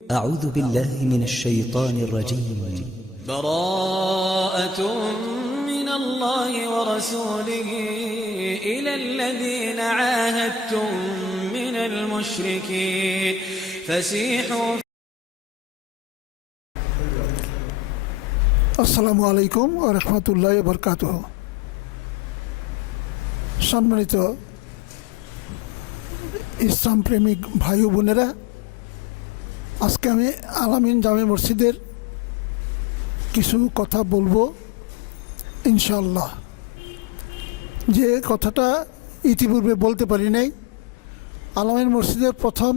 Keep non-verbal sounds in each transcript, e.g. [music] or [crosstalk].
أعوذ بالله من الشيطان الرجيم براءة من الله ورسوله إلى الذين عاهدتم من المشركين فسيحوا আসসালামু আলাইকুম রহমতুল্লাহ বরকাত সম্মানিত ইসলাম প্রেমিক ভাই ও বোনেরা আজকে আমি আলামিন জামে মসজিদের কিছু কথা বলব ইনশাল্লাহ যে কথাটা ইতিপূর্বে বলতে পারি নাই, আলামিন মসজিদের প্রথম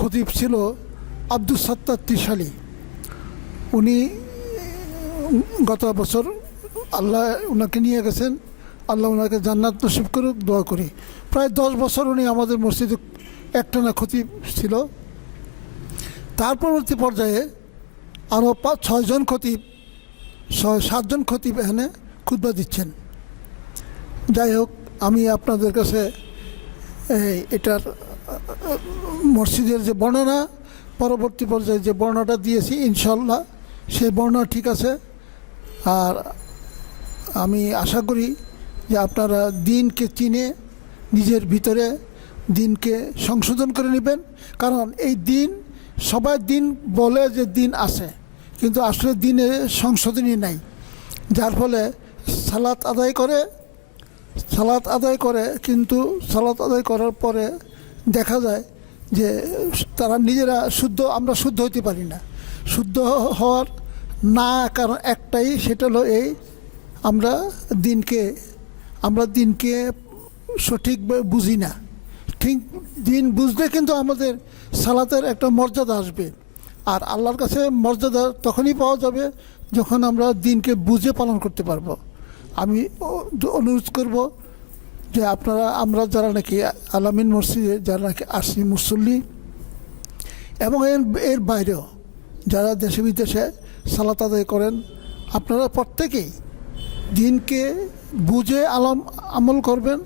খতিব ছিল আব্দুল সত্তার ত্রিশালী উনি গত বছর আল্লাহ ওনাকে নিয়ে গেছেন, আল্লাহ ওনাকে জান্নাত নসিব করুক, দোয়া করি। প্রায় দশ বছর উনি আমাদের মসজিদে একটানা ক্ষতি ছিল। তার পরবর্তী পর্যায়ে আরও পাঁচ ছয়জন খতিব, ছয় সাতজন খতিব এখানে ক্ষুদ্র দিচ্ছেন। যাই হোক, আমি আপনাদের কাছে এটার, মসজিদের যে বর্ণনা, পরবর্তী পর্যায়ে যে বর্ণনাটা দিয়েছি ইনশাল্লাহ সেই বর্ণনা ঠিক আছে। আর আমি আশা করি যে আপনারা দিনকে চিনে নিজের ভিতরে দিনকে সংশোধন করে নেবেন। কারণ এই দিন সবাই দিন বলে যে দিন আছে, কিন্তু আসলে দিনে সংশোধনই নাই। যার ফলে সালাত আদায় করে, সালাত আদায় করে, কিন্তু সালাত আদায় করার পরে দেখা যায় যে তারা নিজেরা শুদ্ধ, আমরা শুদ্ধ হতে পারি না। শুদ্ধ হওয়ার না কারণ একটাই, সেটা হলো এই, আমরা দিনকে আমরা দিনকে সঠিকভাবে বুঝি না। ঠিক দিন বুঝলে কিন্তু আমাদের সালাতের একটা মর্যাদা আসবে। আর আল্লাহর কাছে মর্যাদা তখনই পাওয়া যাবে যখন আমরা দিনকে বুঝে পালন করতে পারব। আমি অনুরোধ করব যে আপনারা, আমরা যারা নাকি আলামিন মসজিদে, যারা নাকি আসি মুসল্লি এবং এর এর বাইরেও যারা দেশে বিদেশে সালাত আদায় করেন, আপনারা প্রত্যেকেই দিনকে বুঝে আলম, আমল করবেন।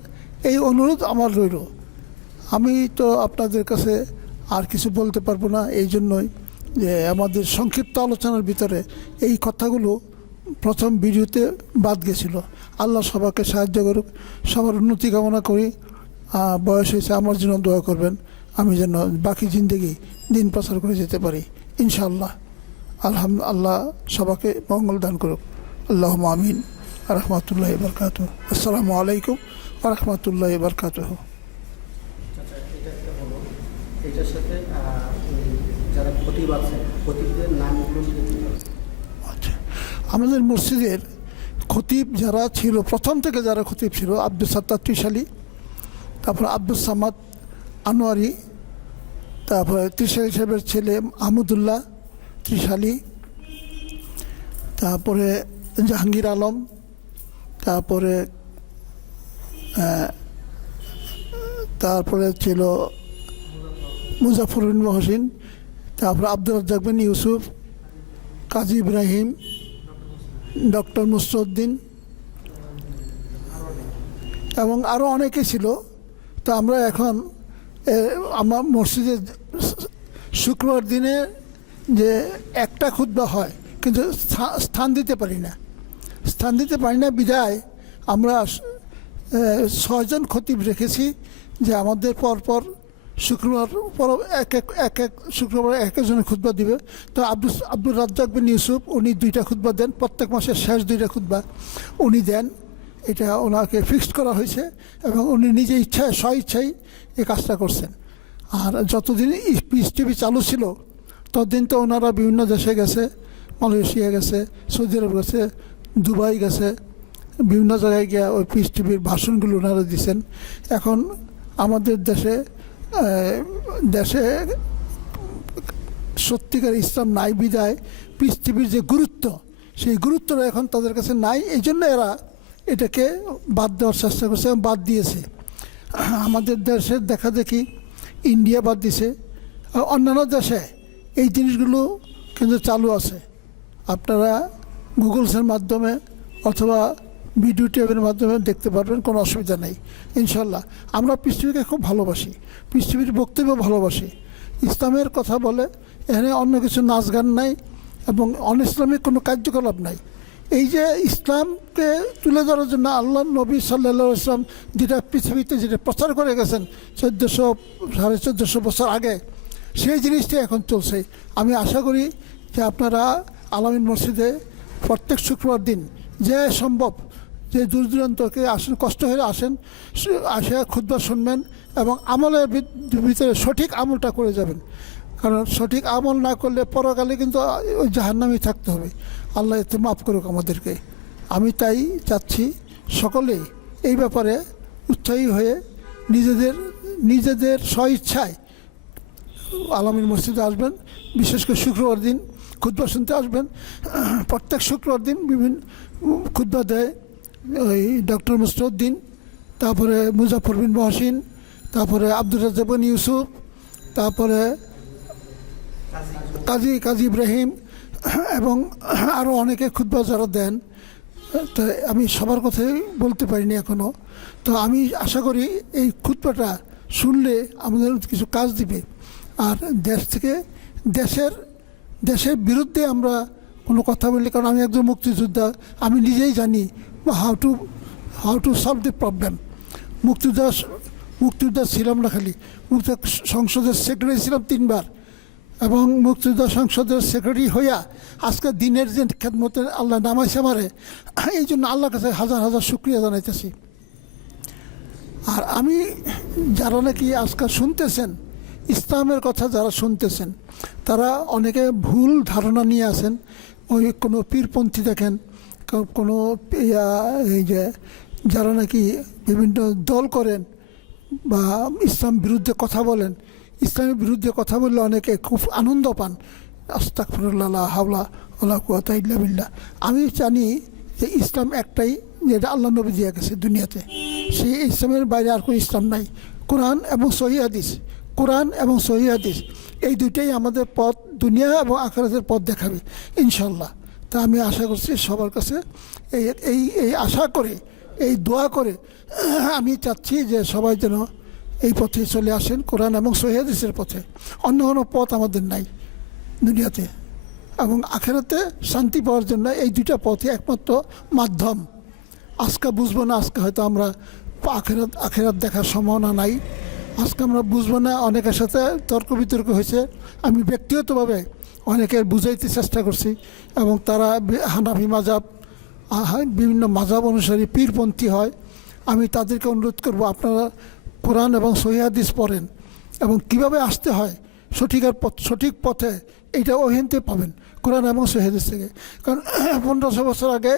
এই অনুরোধ আমার রইল। আমি তো আপনাদের কাছে আর কিছু বলতে পারব না, এই জন্যই যে আমাদের সংক্ষিপ্ত আলোচনার ভিতরে এই কথাগুলো প্রথম ভিডিওতে বাদ গেছিল। আল্লাহ সবাইকে সাহায্য করুক, সবার উন্নতি কামনা করি। বয়স হয়েছে, আমার জন্য দোয়া করবেন। আমি যেন বাকি জিন্দগি দিন প্রচার করে যেতে পারি, ইনশাআল্লাহ। আলহাম, আল্লাহ সবাকে মঙ্গল দান করুক। আল্লাহ আমিন। রহমতুল্লাহ বরকাত আসসালামু আলাইকুম রহমতুল্লাহ বরকাত আচ্ছা এটা একটা হলো এটার সাথে যারা। আচ্ছা আমাদের মসজিদের খতিব যারা ছিল, প্রথম থেকে যারা খতিব ছিল আব্দুল সাত্তার ত্রিশালী, তারপর আব্দুল সামাদ আনোয়ারি, তারপরে ত্রিশালী সাহেবের ছেলে আহমদুল্লাহ ত্রিশালী, তারপরে জাহাঙ্গীর আলম, তারপরে তারপরে ছিল মুজাফর মহসিন, তারপরে আব্দুল রাজ্জাক ইউসুফ, কাজী ইব্রাহিম, ডক্টর মুসরুদ্দিন এবং আরও অনেকে ছিল। তো আমরা এখন আমার মসজিদে শুক্রবার দিনে যে একটা খুদ্া হয়, কিন্তু স্থান দিতে পারি না। স্থান দিতে পারি না, বিদায় আমরা ছয়জন খতিব রেখেছি যে আমাদের পরপর শুক্রবার পর এক এক এক এক শুক্রবার এক একজনের খুতবা দিবে। তো আব্দুল আব্দুল রাজ্জাক বিন ইউসুফ, উনি দুইটা খুতবা দেন। প্রত্যেক মাসের শেষ দুইটা খুতবা উনি দেন। এটা ওনাকে ফিক্সড করা হয়েছে এবং উনি নিজে ইচ্ছায় স্ব ইচ্ছাই এই কাজটা করছেন। আর যতদিন পিস টিভি চালু ছিল, ততদিন তো ওনারা বিভিন্ন দেশে গেছে, মালয়েশিয়া গেছে, সৌদি আরব গেছে, দুবাই গেছে, বিভিন্ন জায়গায় গিয়ে ওই পিস টিভির ভাষণগুলো ওনারা দিছেন। এখন আমাদের দেশে দেশে সত্যিকার ইসলাম নাই বিদায়, পৃথিবীর যে গুরুত্ব, সেই গুরুত্বটা এখন তাদের কাছে নাই। এই জন্য এরা এটাকে বাদ দেওয়ার চেষ্টা করছে এবং বাদ দিয়েছে। আমাদের দেশের দেখা দেখি ইন্ডিয়া বাদ দিছে অন্যান্য দেশে এই জিনিসগুলো কিন্তু চালু আছে। আপনারা গুগলসের মাধ্যমে অথবা ভিডিও টেপের মাধ্যমে দেখতে পারবেন, কোনো অসুবিধা নেই। ইনশাল্লাহ। আমরা পৃথিবীকে খুব ভালোবাসি। পৃথিবীর বক্তব্য ভালোবাসি। ইসলামের কথা বলে, এখানে অন্য কিছু নাচ গান নাই এবং অন ইসলামিক কোনো কার্যকলাপ নাই। এই যে ইসলামকে তুলে ধরার জন্য আল্লাহ নবী সাল্লা ইসলাম যেটা পৃথিবীতে যেটা প্রচার করে গেছেন, চোদ্দোশো সাড়ে চোদ্দোশো বছর আগে, সেই জিনিসটি এখন চলছে। আমি আশা করি যে আপনারা আলামিন মসজিদে প্রত্যেক শুক্রবার দিন যে সম্ভব যে দূর দূরান্তকে আসেন, কষ্ট হয়ে আসেন আসে খুদ্া শুনবেন এবং আমলের ভিতরে সঠিক আমলটা করে যাবেন। কারণ সঠিক আমল না করলে পরকালে কিন্তু ওই জাহান্নামি থাকতে হবে। আল্লাহ এতে মাফ করুক আমাদেরকে। আমি তাই চাচ্ছি সকলে এই ব্যাপারে উৎসাহী হয়ে নিজেদের নিজেদের স্বইচ্ছায় আলামিন মসজিদে আসবেন। বিশেষ করে শুক্রবার দিন ক্ষুদ্র শুনতে আসবেন। প্রত্যেক শুক্রবার দিন বিভিন্ন ক্ষুদ্র দেয়। ওই ডক্টর মুস্তউদ্দিন তারপরে মুজাফর বিন মহসিন, তারপরে আব্দুর রাজাবিন ইউসুফ, তারপরে কাজী কাজী ইব্রাহিম এবং আরও অনেকে খুদ্া যারা দেন, তো আমি সবার কথাই বলতে পারিনি এখনও তো আমি আশা করি এই খুদ্াটা শুনলে আমাদের কিছু কাজ দিবে। আর দেশ থেকে দেশের দেশের বিরুদ্ধে আমরা কোনো কথা বলি কারণ আমি একজন মুক্তিযোদ্ধা, আমি নিজেই জানি how to how to solve the problem মুক্তিযোদ্ধা মুক্তিযোদ্ধা ছিলাম না খালি মুক্তি সংসদের সেক্রেটারি ছিলাম তিনবার এবং মুক্তিযোদ্ধা সংসদের সেক্রেটারি হইয়া আজকে দিনের যে খেদমতে আল্লাহ নামাইছে আমারে এই জন্য আল্লাহর কাছে হাজার হাজার শুক্রিয়া জানাইতেছি আর আমি যারা নাকি আজকাল শুনতেছেন ইসলামের কথা যারা শুনতেছেন তারা অনেকে ভুল ধারণা নিয়ে আসেন ওই কোনো পীরপন্থী দেখেন কোনো এই যে যারা নাকি বিভিন্ন দল করেন বা ইসলাম বিরুদ্ধে কথা বলেন, ইসলামের বিরুদ্ধে কথা বললে অনেকে খুব আনন্দ পান। আস্তাকফরুল্লাহ হাওলা আল্লাহ কুয়াতা ইল্লা বিল্লাহ। আমি জানি যে ইসলাম একটাই, যেটা আল্লাহ নবী দিয়ে গেছে দুনিয়াতে। সেই ইসলামের বাইরে আর কোনো ইসলাম নাই। কোরআন এবং সহি হাদিস, কোরআন এবং সহি হাদিস, এই দুইটাই আমাদের পথ দুনিয়া এবং আখরাতের পথ দেখাবে ইনশাল্লাহ তা আমি আশা করছি সবার কাছে এই এই এই আশা করে, এই দোয়া করে আমি চাচ্ছি যে সবাই যেন এই পথে চলে আসেন কোরআন এবং সহিদের পথে। অন্য কোনো পথ আমাদের নাই দুনিয়াতে। এবং আখেরাতে শান্তি পাওয়ার জন্য এই দুইটা পথই একমাত্র মাধ্যম। আজকে বুঝব না, আজকে হয়তো আমরা আখেরাত আখেরাত দেখার সম্ভাবনা নাই। আজকে আমরা বুঝব না, অনেকের সাথে তর্ক বিতর্ক হয়েছে। আমি ব্যক্তিগতভাবে অনেকের বুঝাইতে চেষ্টা করছি এবং তারা হানাফি মাজাব বিভিন্ন মাজাব অনুসারী পীরপন্থী হয়। আমি তাদেরকে অনুরোধ করব, আপনারা কোরআন এবং সহিহাদিস পড়েন এবং কীভাবে আসতে হয়, সঠিকের পথ, সঠিক পথে এইটা ওহিনতে পাবেন, কোরআন এবং সহিহাদিস থেকে। কারণ [clears throat] পনেরোশো বছর আগে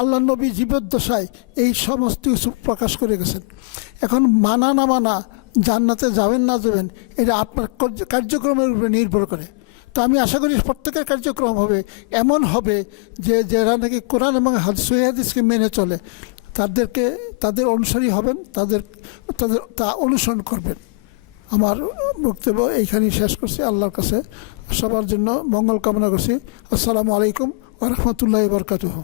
আল্লাহ নবী জীবদ্দশায় এই সমস্ত কিছু প্রকাশ করে গেছেন। এখন মানা না মানা জান্নাতে যাবেন না যাবেন, এটা আপনার কার্যক্রমের উপরে নির্ভর করে। তো আমি আশা করি প্রত্যেকের কার্যক্রম হবে। এমন হবে যে, যারা নাকি কোরআন এবং সৈহাদিসকে হাদিসকে মেনে চলে, তাদেরকে, তাদের অনুসারী হবেন, তাদের তাদের, তা অনুসরণ করবেন। আমার বক্তব্য এইখানেই শেষ করছি। আল্লাহর কাছে সবার জন্য মঙ্গল কামনা করছি। আসসালামু আলাইকুম ওরহমতুল্লাহ বরকাতুহ।